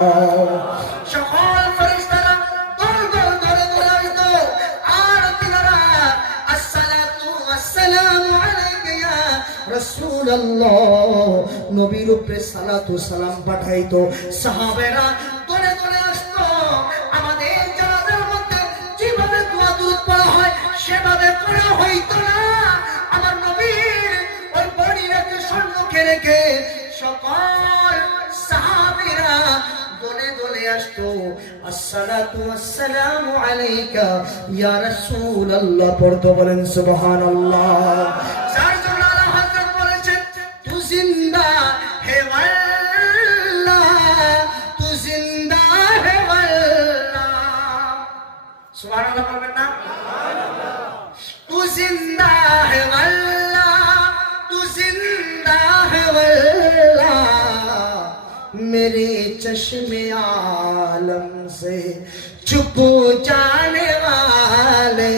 সকল ফেরেশতারা দল দল ধরে ধরে আসতো আর তিনারা আসসালাতু ওয়াসসালামু আলাইকা ইয়া রাসূলুল্লাহ নবীর উপরে সালাতু সালাম পাঠাইতো। সাহাবারা ধরে ধরে আসতো। আমাদের জানাজার মধ্যে যেভাবে দোয়া দুরূদ পড়া হয় সেভাবে পড়া হইতো না। আমার নবীর ওই বডিটাকে সম্মুখে রেখে সকল সাহাবীরা দলে দলে আসতো। আসসালাতু ওয়াসসালামু আলাইকা ইয়া রাসূলুল্লাহ পড়তো। বলেন সুবহানাল্লাহ। যার জন্য আল্লাহ হযরত বলেছেন তু জিন্দা হে আল্লাহ, তু জিন্দা হে আল্লাহ। সুবহানাল্লাহ বলবেন না? তু জিন্দা হে আল্লাহ, তু জিন্দা হে আল্লাহ। मेरे चश्मे आलम से छुप जाने वाले,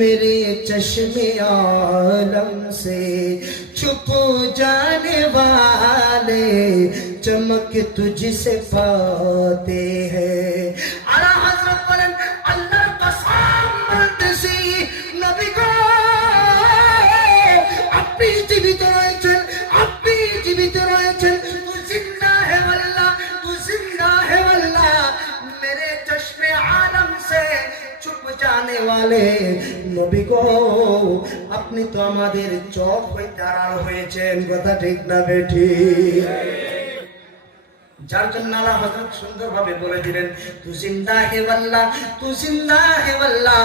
मेरे चश्मे आलम से छुप जाने वाले चमक तुझसे पाते हैं। आला हजरत बोलेन अल्लाह कसम বলতেছি নবী গো আপনি জীবিত রয়েছেন, আপনি জীবিত রয়েছেন। जाने वाले नबी गो আপনি তো আমাদের চোখ হইতে আড়াল হয়েছেন। কথা ঠিক না বেঠি? যার জন্য আল্লাহ হযরত সুন্দরভাবে বলে দিলেন তু জিন্দা হে আল্লাহ, তু জিন্দা হে আল্লাহ,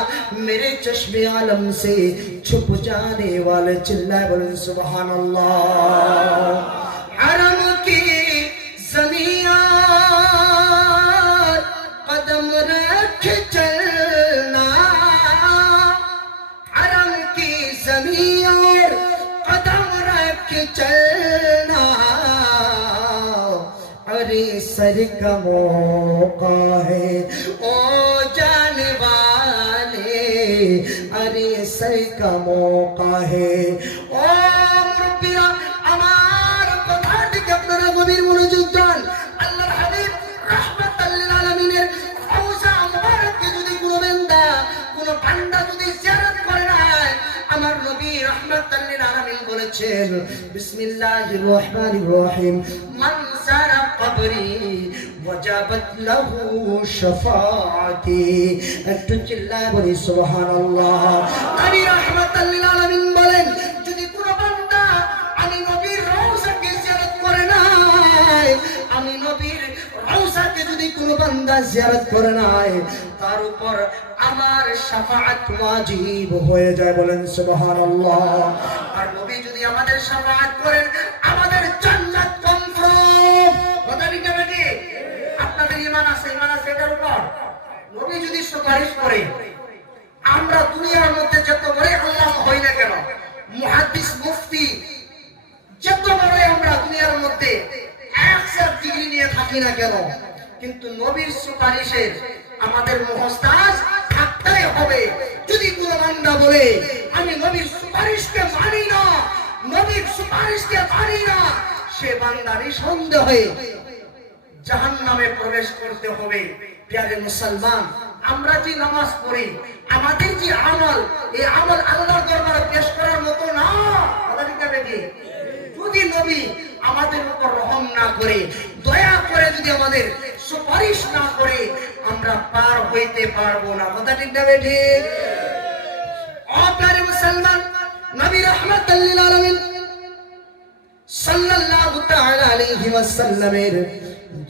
मेरे चश्मे आलम से छुप जाने वाले। चिल्लाए बोलें सुबहानल्लाह। हरम की ज़मीन कदम रख चलना, हरम की ज़मीन कदम रख चलना। अरे सर का मौका है ओ जाने वाले, अरे सर का मौका है ओ मुरब्बिया। আমার কথা থেকে আপনারা গভীর মনোযোগ দেন। আল্লাহর হাবিব রাহমাতাল লিল আলামিনের রওজা মুবারককে যদি কোনো বান্দা কোনো বান্দা যদি জিয়ারত করে না, আমার নবী রাহমাতাল লিল আলামিন বলেছেন বিসমিল্লাহির রহমানির রহিম মান সারা কবরি ওয়াজাবাত লাহু শাফাআতি। একটু চিল্লায় বলি সুবহানাল্লাহ। নবী রাহমাতাল লিল আলামিন বলেন যদি কোনো বান্দা আমি নবীর রওজাকে জিয়ারত করে না, আমি নবীর রওজাকে যদি কোনো বান্দা জিয়ারত করে না, তার উপর আমার শাফাআত ওয়াজিব হয়ে যায়। বলেন সুবহানাল্লাহ। আর নবী যদি আমাদের শাফাআত করেন আমাদের জান্নাত কনফার্ম। কথা ঠিক না বেটি? আপনাদের ঈমান আছে, ঈমান আছে এটার উপর। নবী যদি সুপারিশ করে আমরা দুনিয়ার মধ্যে যত বড় আল্লামা হই না কেন, মুহাদ্দিস মুফতি যত বড় আমরা দুনিয়ার মধ্যে 100 ডিগ্রি নিয়ে থাকি না কেন, কিন্তু নবীর সুপারিশে আমাদের মুহতাজ থাকতেই হবে। যদি কোনো বান্দা বলে আমি নবীর সুপারিশকে মানি না, নবীর সুপারিশকে মানি না, সে বান্দা নিঃসন্দেহে জাহান্নামে প্রবেশ করতে হবে। প্রিয় মুসলমান, আমরা যে নামাজ পড়ি আমাদের যে আমল, এই আমল আল্লাহর দরবারে পেশ করার মতো না। কথা ঠিক আছে? যদি নবী আমাদের উপর রহম না করে, দয়া করে যদি আমাদের সুপারিশ না করে, আমরা পার হইতে পারবো না। কথা ঠিক না বেঠি? ও প্রিয় মুসলমান, নবী রাহমাতাল লিল আলামিন সাল্লাল্লাহু তাআলা আলাইহি ওয়াসাল্লামের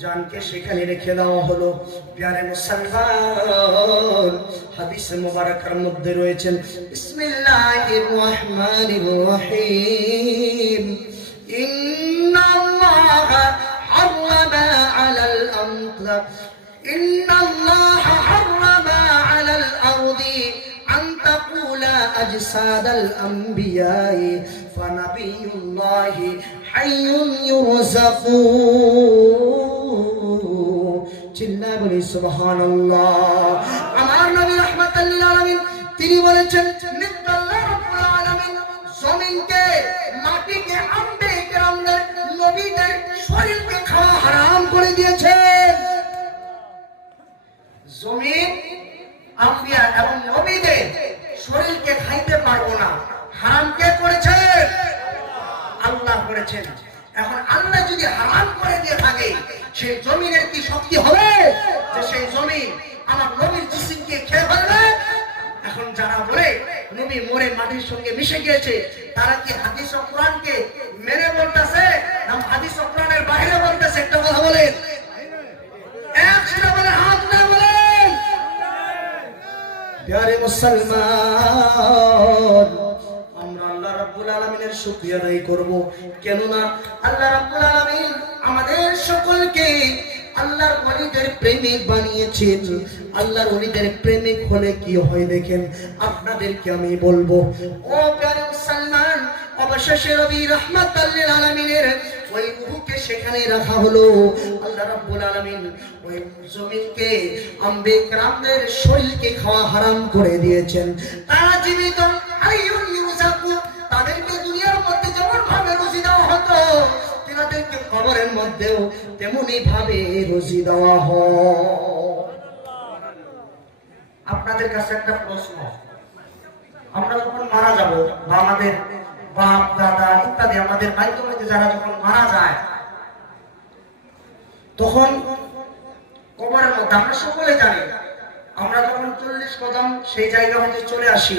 জানকে সেখানে রেখে দেওয়া হলো। প্রিয় মুসলমান, হাদিসে মুবারকার মধ্যে রয়েছেন বিসমিল্লাহির রহমানির রহিম ইন্নাল্লাহা হারামা আলাল আমতা, ইন্নাল্লাহা হারামা আলাল আরদি আন তাকুলা আজসাদাল আমবিয়াই ফানাবিয়ুল্লাহি হাইয়ুন ইউরযাকু। চিল্লায় বলি সুবহানাল্লাহ। আমার নবী রাহমাতাল লিল আলামিন তিনি বলেছেন আল্লাহ রাব্বুল আলামিন জমিনকে, মাটিকে, আম্বিয়া কেরামদের, নবীদের শরীরকে খাওয়া হারাম করে দিয়েছে। সেই জমিনের কি শক্তি হবে যে সেই জমিন আমার নবীর জিসিমকে খেয়ে ফেলবে? এখন যারা বলে নবী মরে মাটির সঙ্গে মিশে গিয়েছে, তারা কি হাদিস ও কোরআনকে মেনে বলতেছে না হাদিস ও কোরআনের বাইরে বলতেছে? একটা কথা বলেন, একসাথে বলেন, হাত না বলেন। প্যারে মুসলমান, আমরা আল্লাহ রাব্বুল আলামিনের শুকরিয়া আদায় করব, কেননা আল্লাহ রাব্বুল আলামিন আমাদের সকলকে আল্লাহর ওলিদের প্রেমিক বানিয়েছেন। আল্লাহর ওলিদের প্রেমিক হলে কি হয় দেখেন, আপনাদেরকে আমি বলবো ও প্যারে মুসলমান, অবশেষে নবী রাহমাতাল লিল আলামিনের ওই রূহকে সেখানে রাখা হলো। আল্লাহ রাব্বুল আলামিন ওই জমিনকে আম্বে کرامদের শরীরকে খাওয়া হারাম করে দিয়েছেন। তারা জীবিত আইয়ুন ইউসাকু, তাদেরকে দুনিয়ার মধ্যে যেমন ভাবে রুজি দেওয়া হতো, তাদেরকে কবরের মধ্যেও তেমনি ভাবে রুজি দেওয়া হয়। আপনাদের কাছে একটা প্রশ্ন, আমরা যখন মারা যাব বা আমাদের বাপ দাদা ইত্যাদি আমাদের বাইরে যারা যখন মারা যায়, তখন কবরের মধ্যে আমরা সকলে জানি, আমরা যখন 40 কদম সেই জায়গা হতে চলে আসি,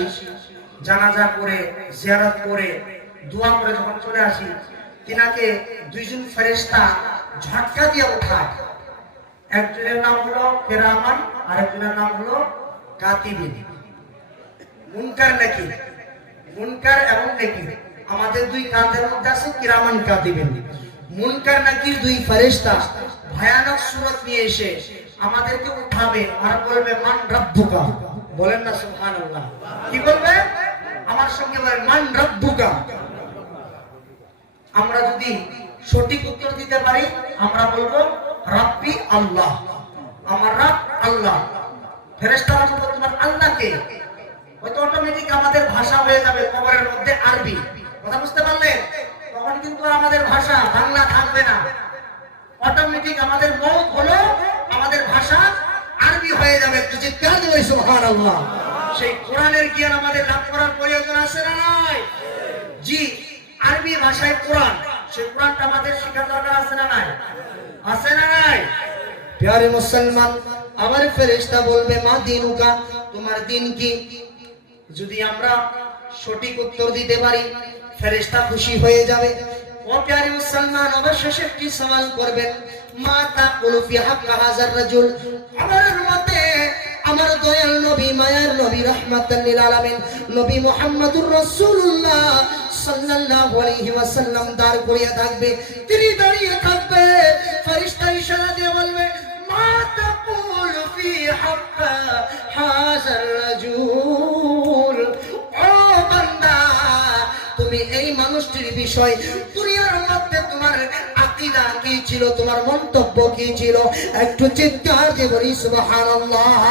জানাজা করে জিয়ারত করে দোয়া করে যখন চলে আসি, তিনাকে দুইজন ফেরেশতা ঝটকা দিয়ে উঠায়। একজনের নাম হলো কিরামান, আরেকজনের নাম হলো কাতিবিন। মুনকার নাকির, মুনকার এবং নাকির আমাদের দুই কাঁধের মধ্যে আছে কিরামান কাতিবিন। মুনকার নাকির দুই ফেরেশতা ভয়ানক সুরত নিয়ে এসে আমাদেরকে উঠাবে আর বলবে মান রাব্বুকা। বলেন না সুবহানাল্লাহ। কি বলবে? আমার সঙ্গে বলেন মান রাব্বুকা। আমরা যদি সঠিক উত্তর দিতে পারি আমরা বলবো রাব্বি আল্লাহ, আমার রব আল্লাহ। ফেরেশতারা বলবে তোমার আল্লাহ কে? হয়তো অটোমেটিক আমাদের ভাষা হয়ে যাবে কবরের মধ্যে আরবি। কথা বুঝতে পারলেন? তখন কিন্তু আমাদের ভাষা বাংলা থাকবে না, অটোমেটিক আমাদের মৌত হলো আমাদের ভাষা আরবি হয়ে যাবে। একটু চিৎকার দিবেন সুবহানাল্লাহ। সেই কোরআনের জ্ঞান আমাদের লাভ করার প্রয়োজন আছে না নাই? জি, আরবি ভাষায় কোরআন, সেই কোরআনটা আমাদের শেখার দরকার আছে না নাই? আছে না নাই? প্যারে মুসলমান, আমার ফেরেশতা বলবে মা দিনুকা, তোমার দিন কি? যদি আমরা সঠিক উত্তর দিতে পারি ফেরেশতা খুশি হয়ে যাবে। ও প্যারে মুসলমান, অবশেষে একটি সওয়াল করবেন, মা তাকুলু ফি হাক্কা হাযার রাজুল, আমার মতে আমার দয়াল নবী মায়ার নবী রাহমাতাল লিল আলামিন নবী মুহাম্মদুর রাসূলুল্লাহ সাল্লাল্লাহু আলাইহি ওয়াসাল্লাম দাঁড় করিয়ে থাকবে, তিনি দাঁড়িয়ে থাকবে। ফেরেশতা ইশারা দিয়ে বলবে মা তাকুলু ফি হাক্কা হাযার রাজুল, ও বান্দা তুমি এই মানুষটির বিষয় দুনিয়ার মধ্যে তোমার আকীদা কি ছিল, তোমার মন্তব্য কি ছিল? একটু চিৎকার দিয়ে বলি সুবহানাল্লাহ।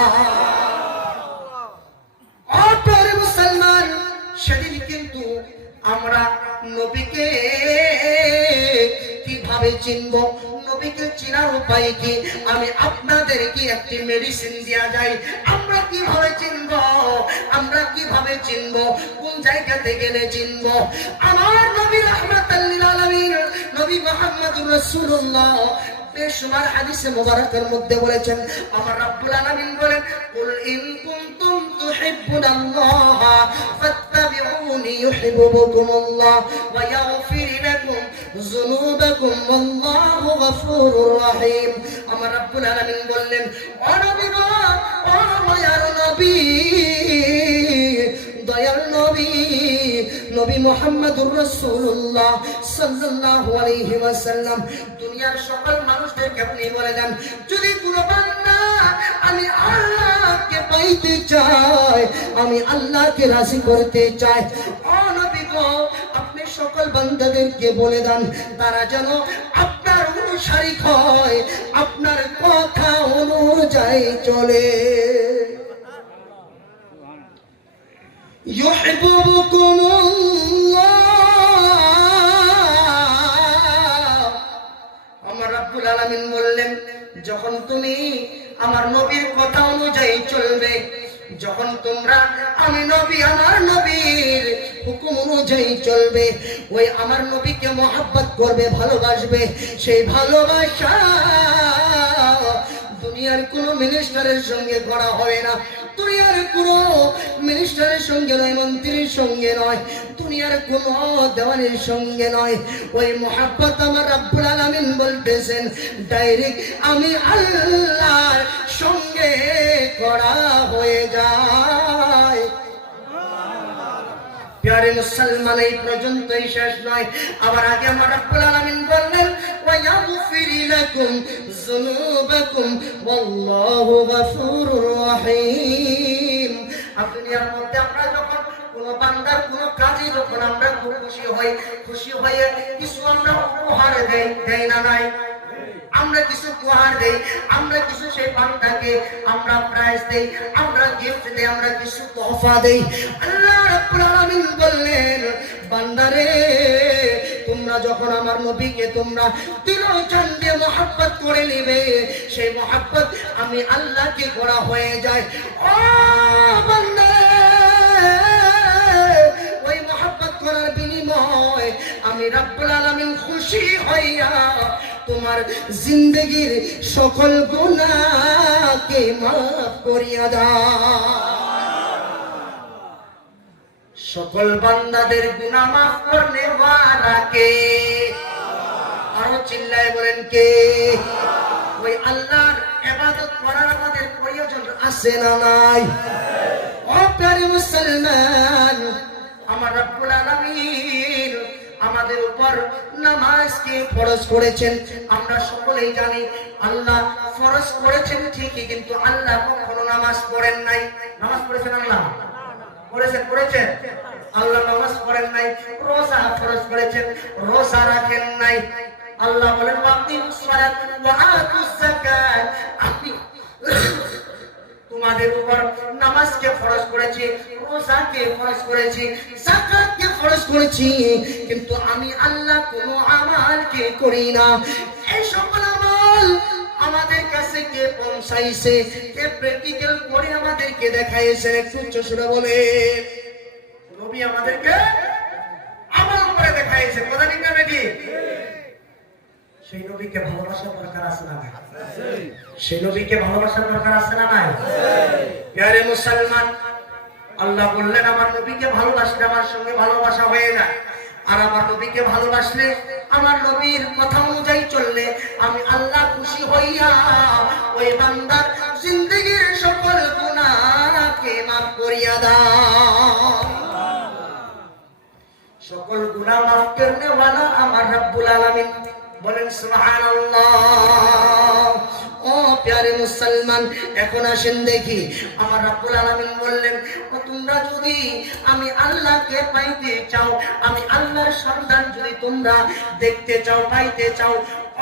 ও প্রিয় মুসলমান, সেদিন কিন্তু আমরা নবীকে কিভাবে চিনব, নবীকে চেনার উপায় কি? আমি আপনাদেরকে একটি মেডিসিন দেয়া যায়। আমরা কিভাবে চিনব? আমরা কিভাবে চিনব? কোন জায়গাতে গেলে চিনব? আমার নবী রাহমাতাল লিল আলামিন নবী মুহাম্মদুর রাসূলুল্লাহ বেশুমার হাদিসে মুবারকের মধ্যে বলেছেন, আমার রাব্বুল আলামিন বলেন কুল ইন কুনতুম তুহিব্বুনাল্লাহ ফাত্তাবিউনি ইউহিব্বুকুমুল্লাহ ওয়া ইয়াগফির লাকুম যুনুবাকুম ওয়াল্লাহু গফুরুর রহিম। আমার রাব্বুল আলামিন বললেন, ও নবী গো, ও মায়ার নবী, দয়াল নবী নবী মুহাম্মদুর রাসূলুল্লাহ সাল্লাল্লাহু আলাইহি ওয়াসাল্লাম দুনিয়ার সকল মানুষদেরকে আপনি বলে দেন, যদি কোনো বান্দা আমি আল্লাহকে পাইতে চাই, আমি আল্লাহকে রাজি করতে চাই, ও নবী গো আপনি সকল বান্দাদেরকে বলে দেন তারা যেন আপনার অনুসারী হয়, আপনার কথা অনুযায়ী চলে। আমার রাব্বুল আলামিন বললেন, যখন তুমি আমার নবীর কথা অনুযায়ী চলবে, যখন তোমরা আমি নবী আমার নবীর হুকুম অনুযায়ী চলবে, ওই আমার নবীকে মহব্বত করবে, ভালোবাসবে, সেই ভালোবাসা দুনিয়ার কোন মিনিস্টারের সঙ্গে করা হবে না, দুনিয়ার কোন মিনিস্টারের সঙ্গে নয়, মন্ত্রীর সঙ্গে নয়, দুনিয়ার কোন দেওয়ানের সঙ্গে নয়। ওই মহব্বত আমার রব্বুল আলামিন বলতেছেন ডাইরেক্ট আমি আল্লাহর সঙ্গে করা হয়ে যায়। প্যারে মুসলমান, এই পর্যন্তই শেষ নয়, আবার আগে আমার রব্বুল আলামিন বললেন ওয়ায়াগফির লাকুম যুনুবাকুম ওয়াল্লাহু গফুরুর রহিম। দুনিয়ার মধ্যে আমরা যখন কোন বান্দার কোন কাজে যখন আমরা খুশি হয়ে কিছু আমরা উপহার দেই না নাই, আমরা কিছু উপহার দেই, আমরা কিছু সেই বান্দাকে আমরা প্রাইজ দেই, আমরা গিফট দেই, আমরা কিছু তোহফা দেই। আল্লাহ রাব্বুল আলামিন বললেন বান্দারে তোমরা যখন আমার নবীকে তোমরা দিল জান দিয়ে মহব্বত করে নেবে, সেই মহব্বত আমি আল্লাহকে করা হয়ে যায়। ও বান্দা, ওই মহব্বত করার বিনিময় আমি রব্বুল আলামিন খুশি হইয়া তোমার জিন্দেগির সকল গুনাহকে মাফ করিয়া দাও। সকল বান্দাদের গুনাহ মাফ করনে ওয়ালা কে? আরো চিল্লায় বলেন কে? ওই আল্লাহর ইবাদত করার আমাদের প্রয়োজন আছে না নাই? ও প্রিয় মুসলমান, আমার রব্বুল আলামিন আমাদের উপর নামাজকে ফরজ করেছেন। আমরা সকলেই জানি আল্লাহ ফরজ করেছেন ঠিকই, কিন্তু আল্লাহ কখনো নামাজ পড়েন নাই। নামাজ পড়েছেন আল্লাহ? করেছেন আল্লাহ নামাজ পড়েন নাই। রোজা ফরজ করেছেন, রোজা রাখেন নাই। আল্লাহ বলেন ওয়াকিমুস সালাত ওয়া আতুজ যাকাত, আমি তোমাদের উপর নামাজকে ফরজ করেছি, রোজাকে ফরজ করেছি, যাকাতকে ফরজ করেছি, কিন্তু আমি আল্লাহ কোনো আমালকে করি না। এই সকল আমল আমাদের কাছে কে পৌঁছাইছে, কে প্র্যাকটিক্যাল করে আমাদেরকে দেখাইছে? একটু উচ্চ সুরে বলে নবী আমাদেরকে আমল করে দেখাইছে। কথা ঠিক না বেটি? সেই নবীকে ভালোবাসার দরকার আছে না নাই? সেই নবীকে ভালোবাসার দরকার আছে না নাই? প্রিয় মুসলমান, আল্লাহ বললেন আমার নবীকে ভালোবাসলে আমার সঙ্গে ভালোবাসা হয়ে যায়, আর আমার নবীকে ভালোবাসলে, আমার নবীর কথা অনুযায়ী চললে আমি আল্লাহ খুশি হইয়া ওই বান্দার জিন্দেগির সকল গুনাহকে মাফ করিয়া দাও। সকল গুনাহ মাফ করনে ওয়ালা আমার রব্বুল আলামিন। বলেন সুবহানাল্লাহ। ও প্যারে মুসলমান, এখন আসেন দেখি আমার রব্বুল আলামিন বললেন তোমরা যদি আমি আল্লাহকে পাইতে চাও, আমি আল্লাহর সন্ধান যদি তোমরা দেখতে চাও, পাইতে চাও,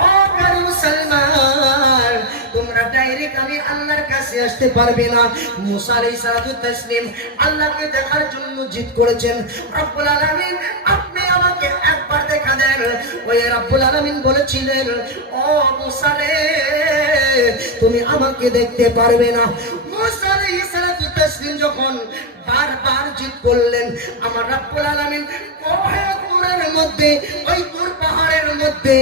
ও প্যারে মুসলমান, তোমরা ডাইরেক্ট আমি আল্লাহর কাছে আসতে পারবে না। মুসা আলাইহিস সালাতু তাসলিম আল্লাহকে দেখার জন্য জিদ করেছেন, রব্বুল আলামিন আপনি আমাকে একবার দেখা দেন। ওই রব্বুল আলামিন বলেছিলেন ও মুসা রে তুমি আমাকে দেখতে পারবে না। মুসা আলাইহিস সালাতু তাসলিম যখন বারবার জিদ করলেন, আমার রব্বুল আলামিন কোহে তুরের মধ্যে, ওই তুর পাহাড়ের মধ্যে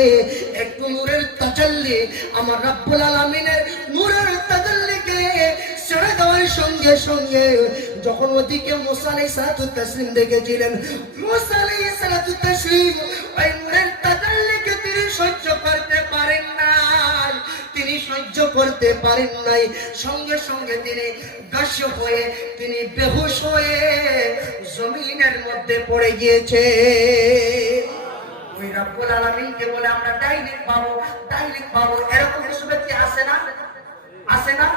একটু নূরের তাজাল্লি, আমার রব্বুল আলামিনের নূরের তাজাল্লিকে ছেড়ে দেওয়ার সঙ্গে সঙ্গে যখন ওদিকে মুসা আলাইহিস সালাতু তাসলিম দেখেছিলেন, মুসা আলাইহিস সালাতু তাসলিম ওই নূরের তাজাল্লিকে তিনি সহ্য করতে পারেন নাই, তিনি সহ্য করতে পারেন নাই। সঙ্গে সঙ্গে তিনি গাশ হয়ে, তিনি বেহুশ হয়ে জমিনের মধ্যে পড়ে গিয়েছে। ওই রব্বুল আলামিনকে বলে আমরা ডাইরেক্ট পাবো, এরকম কিছু ব্যক্তি আছে না? আছে না?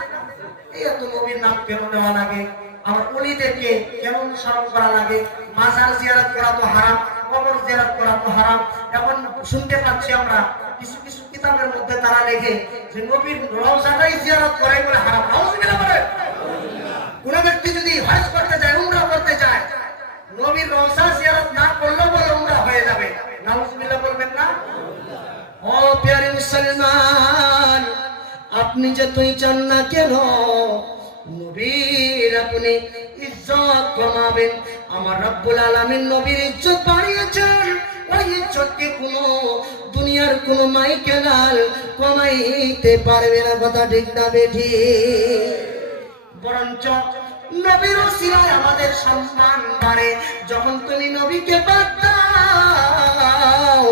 এই এত নবীর নাম কেন নেওয়া লাগে? আমার ওলিদেরকে কেন স্মরণ করা লাগে? মাজার জিয়ারত করা তো হারাম, কবর জিয়ারত করা তো হারাম। এখন শুনতে পাচ্ছি আমরা কিছু কিছু কিতাবের মধ্যে তারা লেখে যে নবীর রওজাটাই জিয়ারত করাই বলে হারাম। নাউজুবিল্লাহ বলে। কোন ব্যক্তি যদি হজ করতে যায়, উমরা করতে যায়, নবীর রওজা জিয়ারত না করলেও বলে উমরা হয়ে যাবে। নাউজুবিল্লাহ বলবেন না? ও প্রিয় মুসলমান, আপনি যতই চান না কেন নবীর আপনি ইজ্জত কমাবেন। আমার রব্বুল আলামিন নবীর ইজ্জত বাড়িয়েছেন। ওই ইজ্জতকে কোনো দুনিয়ার কোনো মাইকেলাল কমাইতে পারবে না। কথা ঠিক না বেঠিক? বরঞ্চ নবীর ওসিলায় আমাদের সম্মান বাড়ে। যখন তুমি নবীকে বাদ দাও,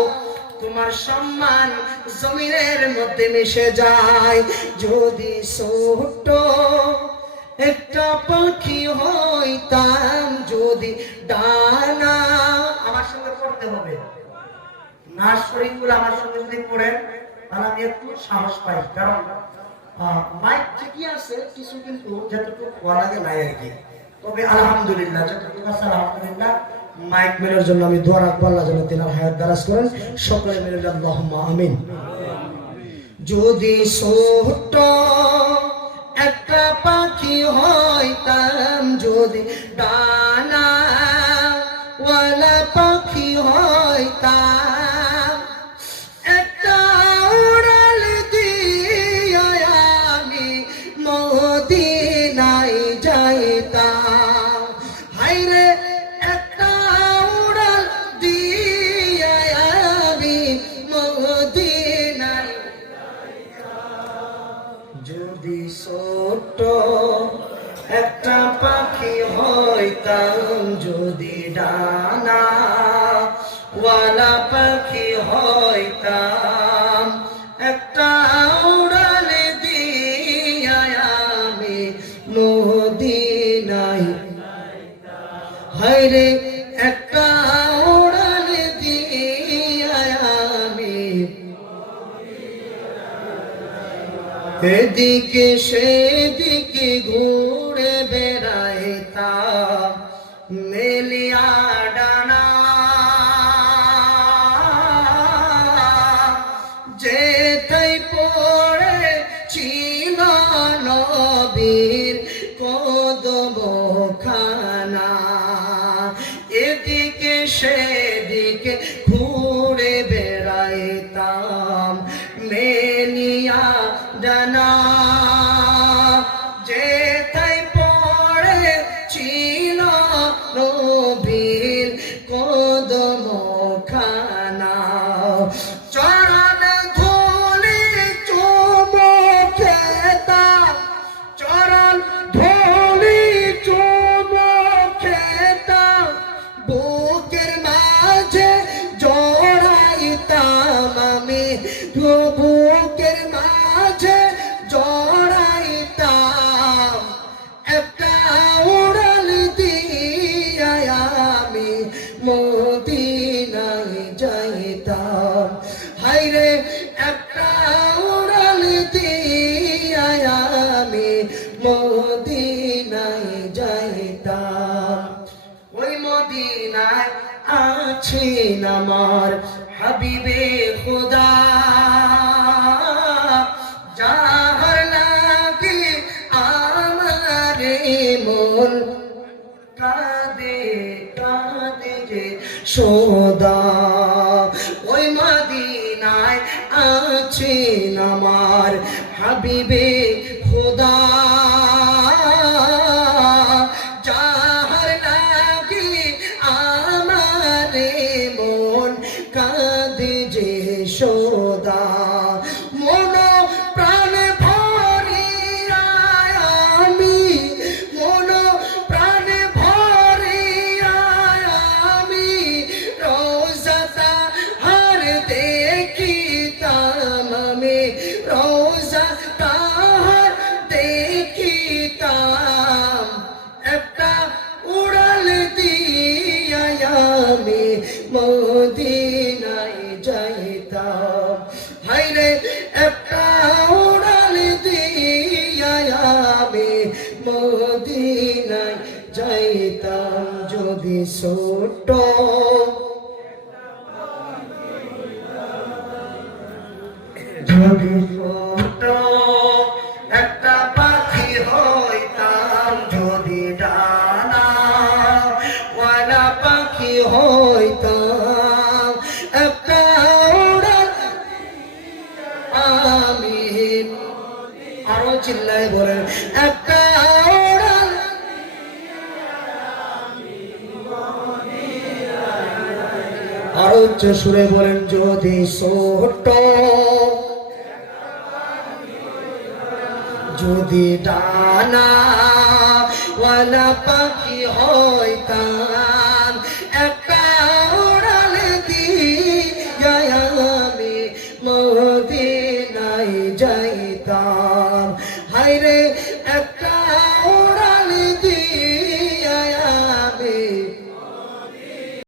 তোমার সম্মান জমিনের মধ্যে মিশে যায়। যদি ছোট্ট একটা পাখি হইতাম, যদি ডানা, আমার সঙ্গে পড়তে হবে, নাচ শরীফগুলো আমার সঙ্গে যদি পড়েন তাহলে আমি একটু সাহস পাই। কারণ মাইক ঠিকই আছে, কিছু কিন্তু যতটুকু হওয়া লাগে নাই আর কি। তবে আলহামদুলিল্লাহ যতটুকু আছে আলহামদুলিল্লাহ। মাইক মেলার জন্য আমি দোয়া রাখবো, আল্লাহ যেন তিনার হায়াত দারাজ করেন। সকলে মিলে আল্লাহুম্মা আমিন। যদি ছোট্ট একটা পাখি হইতাম, যদি ডানা ওয়ালা পাখি হইতাম, একটা উড়াল দিয়া আমি মদিনায় যাইতাম। হায়রে একটা উড়াল দিয়া আমি মদিনায়, যদি ছোট্ট একটা পাখি হইতাম, যদি ডানা ওয়ালা পাখি হইতাম, একটা উড়াল দিয়া আমি মদিনায়, হায়রে একটা উড়াল দিয়া আমি এদিকে সেদিকে ঘুরে বেড়াইতাম মেলিয়া ডানা। যেথায় পড়ে ছিল নবীর কদম খানা, এদিকে সেদিকে ঘুরে বেড়াইতাম মেলিয়া ডানা। যেথায় পড়ে ছিল নবীর কদম খানা, চরণ ধুলি চুমো খেতাম, চরণ ধুলি চুমো খেতাম, বুকের মাঝে জড়াইতাম আমি, বুকের মাঝে জড়াইতাম, একটা উড়াল দিয়া আমি মদিনায় যাইতাম। হায়রে একটা উড়াল দিয়া আমি মদিনায় যাইতাম। ওই মদিনায় আছেন আমার হাবিবে খুদা, যাহার লাগি আমার মন কাঁদে কাঁদে যে সদা। ওই মদিনায় আছেন আমার হাবিবে খুদা, যাহার লাগি আমার মন কাঁদে যে সদা। মন প্রাণ ভরিয়া আমি, মন প্রাণ ভরিয়া আমি রোজা তাহার দেখিতাম, আমি রোজা তাহার দেখিতাম, একটা উড়াল দিয়া আমি মদিনায় যাইতাম। হায়রে একটা উড়াল দিয়া আমি মদিনায় যাইতাম। যদি ছোট্ট যদি ছোট্ট একটা পাখি হইতাম, যদি ডানা ওয়ালা পাখি হইতাম, একটা উড়াল আমি। আরো চিল্লায় বলেন একটা উড়াল আরো উচ্চ সুরে বলেন যদি ছোট যদি ডানা ওয়ালা পাখি হয়